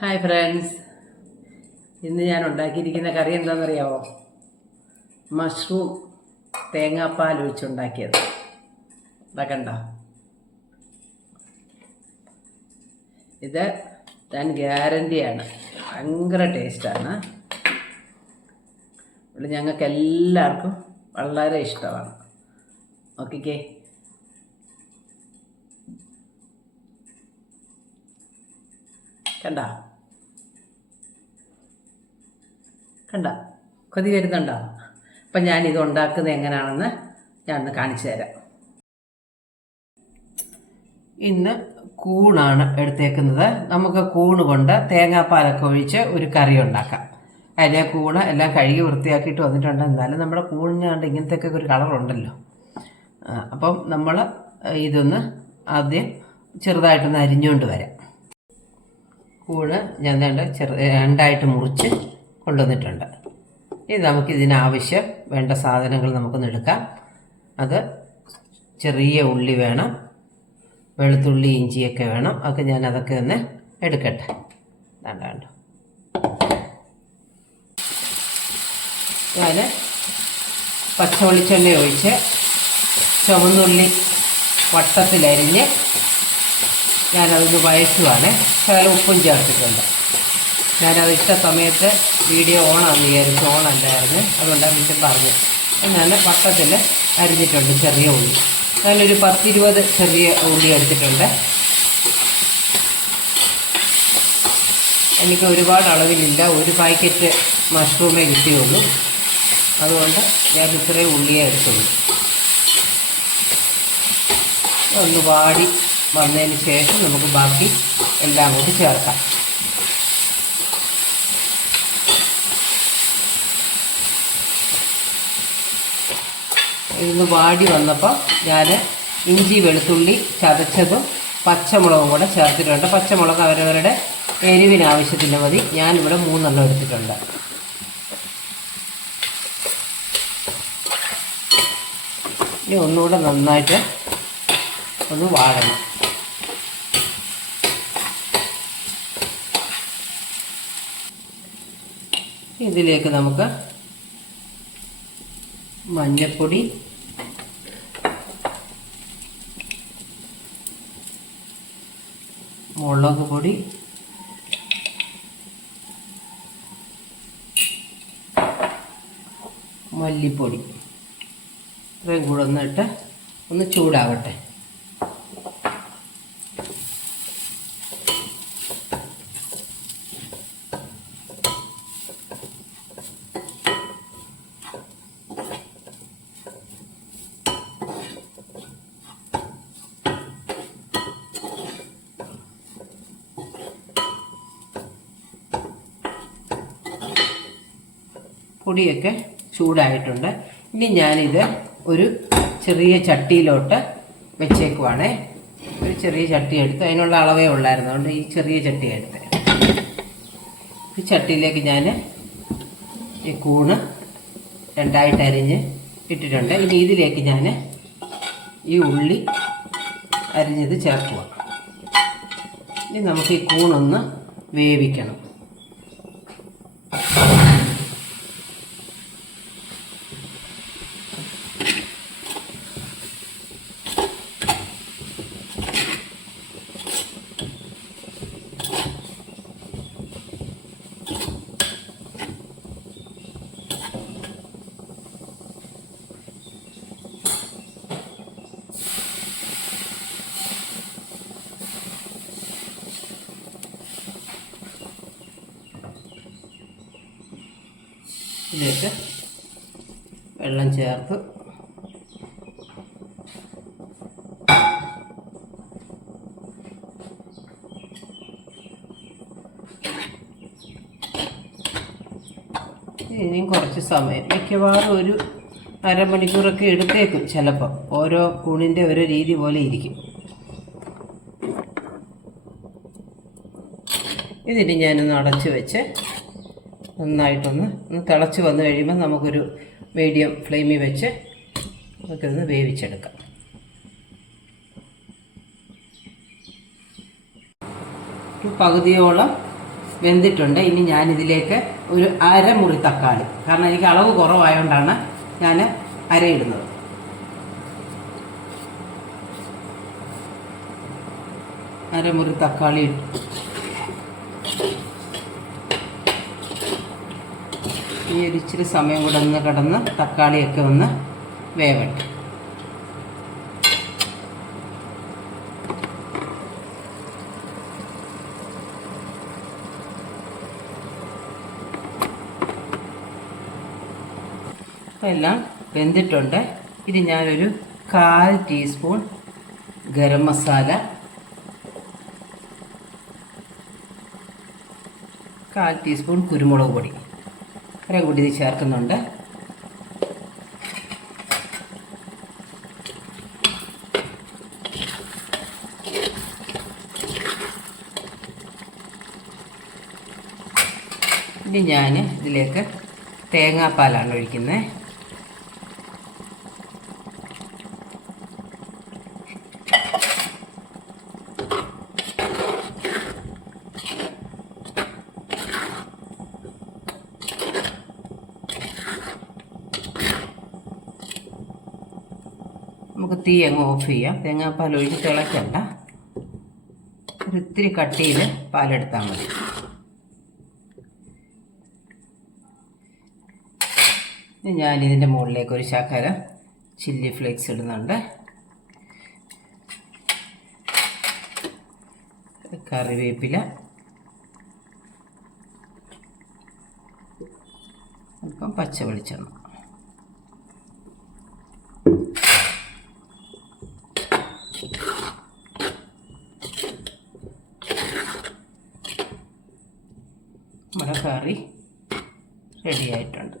Hi friends ഇന്ന് ഞാൻ ഉണ്ടാക്കിയിരിക്കുന്ന കറി എന്താണെന്നറിയാവോ? മഷ്റൂം തേങ്ങാപ്പാൽ ഒഴിച്ചുണ്ടാക്കിയത്. ഇതാക്കണ്ട ഇത് ഞാൻ ഗ്യാരണ്ടിയാണ് ഭയങ്കര ടേസ്റ്റാണ്. ഇവിടെ ഞങ്ങൾക്ക് എല്ലാവർക്കും വളരെ ഇഷ്ടമാണ്. നോക്കിക്കേ. കണ്ട? കണ്ട? കൊതി വരുന്നുണ്ടോ? അപ്പം ഞാൻ ഇത് ഉണ്ടാക്കുന്നത് എങ്ങനെയാണെന്ന് ഞാൻ ഒന്ന് കാണിച്ചു തരാം. ഇന്ന് കൂണാണ് എടുത്തേക്കുന്നത്. നമുക്ക് കൂണ് കൊണ്ട് തേങ്ങാപ്പാലൊക്കെ ഒഴിച്ച് ഒരു കറി ഉണ്ടാക്കാം. അതിലെ കൂണ് എല്ലാം കഴുകി വൃത്തിയാക്കിയിട്ട് വന്നിട്ടുണ്ട്. എന്നാലും നമ്മുടെ കൂണിന് കണ്ട് ഇങ്ങനത്തെയൊക്കെ ഒരു കളറുണ്ടല്ലോ അപ്പം നമ്മൾ ഇതൊന്ന് ആദ്യം ചെറുതായിട്ടൊന്ന് അരിഞ്ഞുകൊണ്ട് വരാം. കൂണ് ഞാൻ ദാണ്ട് ചെറു രണ്ടായിട്ട് മുറിച്ച് കൊണ്ടുവന്നിട്ടുണ്ട്. ഇനി നമുക്ക് ഇതിനാവശ്യം വേണ്ട സാധനങ്ങൾ നമുക്കൊന്ന് എടുക്കാം. അത് ചെറിയ ഉള്ളി വേണം. വെളുത്തുള്ളി ഇഞ്ചിയൊക്കെ വേണം. അതൊക്കെ ഞാൻ അതൊക്കെ ഒന്ന് എടുക്കട്ടെ. വേണ്ടാണ്ട് ഞാൻ പച്ച വെളിച്ചെണ്ണ ഒഴിച്ച് ചുവന്നുള്ളി വട്ടത്തിലരിഞ്ഞ് ഞാനതൊന്ന് വഴറ്റുവാണ് ശകലം ഉപ്പും ചേർത്തിട്ടുണ്ട്. ഞാനത് ഇഷ്ട സമയത്ത് വീഡിയോ ഓണാന്ന് വിചാരിച്ചു ഓണല്ലായിരുന്നു. അതുകൊണ്ടാണ് വീണ്ടും പറഞ്ഞു. ഞാൻ വട്ടത്തിൽ അരിഞ്ഞിട്ടുണ്ട് ചെറിയ ഉള്ളി. ഞാനൊരു പത്തിരുപത് ചെറിയ ഉള്ളി എടുത്തിട്ടുണ്ട്. എനിക്ക് ഒരുപാട് അളവിലില്ല. ഒരു പാക്കറ്റ് മഷ്റൂമേ കിട്ടിയുള്ളൂ. അതുകൊണ്ട് ഞാൻ ഇത്രയും ഉള്ളിയേ എടുത്തുള്ളൂ. ഒന്ന് വാടി വന്നതിന് ശേഷം നമുക്ക് ബാക്കി എല്ലാം കൂടി ചേർക്കാം. ഇന്ന് വാടി വന്നപ്പോൾ ഞാൻ ഇഞ്ചി വെളുത്തുള്ളി ചതച്ചതും പച്ചമുളകും കൂടെ ചേർത്തിട്ടുണ്ട്. പച്ചമുളക് അവരവരുടെ എരിവിന് ആവശ്യത്തിന് മതി. ഞാനിവിടെ മൂന്നെണ്ണം എടുത്തിട്ടുണ്ട്. ഇനി ഒന്നുകൂടെ നന്നായിട്ട് ഒന്ന് വാടണം. ഇതിലേക്ക് നമുക്ക് മഞ്ഞൾപ്പൊടി മുളക് പൊടി മല്ലിപ്പൊടി. ഇത്രയും കൂടെ ഒന്നിട്ട് ഒന്ന് ചൂടാവട്ടെ. പൊടിയൊക്കെ ചൂടായിട്ടുണ്ട്. ഇനി ഞാനിത് ഒരു ചെറിയ ചട്ടിയിലോട്ട് വെച്ചേക്കുവാണേ. ഒരു ചെറിയ ചട്ടി എടുത്ത് അതിനുള്ള അളവേ ഉള്ളായിരുന്നു. അതുകൊണ്ട് ഈ ചെറിയ ചട്ടി എടുത്ത്. ഈ ചട്ടിയിലേക്ക് ഞാൻ ഈ കൂണ് രണ്ടായിട്ട് അരിഞ്ഞ് ഇട്ടിട്ടുണ്ട്. ഇനി ഇതിലേക്ക് ഞാൻ ഈ ഉള്ളി അരിഞ്ഞത് ചേർക്കുക ഇനി നമുക്ക് ഈ കൂണൊന്ന് വേവിക്കണം. ഇതിലേക്ക് വെള്ളം ചേർത്ത് ഇനിയും കുറച്ച് സമയം. മിക്കവാറും ഒരു അരമണിക്കൂറൊക്കെ എടുത്തേക്കും ചിലപ്പോൾ ഓരോ കൂണിന്റെ ഓരോ രീതി പോലെ ഇരിക്കും. ഇതിന് ഞാനൊന്ന് അടച്ചു വെച്ച് നന്നായിട്ടൊന്ന് ഒന്ന് തിളച്ച് വന്നു കഴിയുമ്പോൾ നമുക്കൊരു മീഡിയം ഫ്ലെയിമിൽ വെച്ച് നമുക്കിതൊന്ന് വേവിച്ചെടുക്കാം. പകുതിയോളം വെന്തിട്ടുണ്ട്. ഇനി ഞാനിതിലേക്ക് ഒരു അരമുറി തക്കാളി. കാരണം എനിക്ക് അളവ് കുറവായതുകൊണ്ടാണ് ഞാൻ അരയിടുന്നത്. അരമുറി തക്കാളി ഈ ഒരു ഇച്ചിരി സമയം കൂടെ ഒന്ന് കിടന്ന് തക്കാളിയൊക്കെ ഒന്ന് വേവട്ടെ. അപ്പം എല്ലാം വെന്തിട്ടുണ്ട്. ഇനി ഞാനൊരു കാൽ ടീസ്പൂൺ ഗരം മസാല കാൽ ടീസ്പൂൺ കുരുമുളക് പൊടി. ഇത്രയും കൂടി ഇത് ചേർക്കുന്നുണ്ട്. ഇനി ഞാൻ ഇതിലേക്ക് തേങ്ങാപ്പാലാണ് ഒഴിക്കുന്നത് നമുക്ക് തീ അങ്ങ് ഓഫ് ചെയ്യാം. തേങ്ങാപ്പാൽ ഒഴിച്ച് തിളയ്ക്കണ്ട ഒരു ഇത്തിരി കട്ടിയിൽ പാലെടുത്താൽ മതി. ഇനി ഞാനിതിന്റെ മുകളിലേക്ക് ഒരു ശകല ചില്ലി ഫ്ലേക്സ് ഇടുന്നുണ്ട്. കറിവേപ്പില. അല്പം പച്ച വെളിച്ചെണ്ണ നമ്മുടെ കറി റെഡി ആയിട്ടുണ്ട്.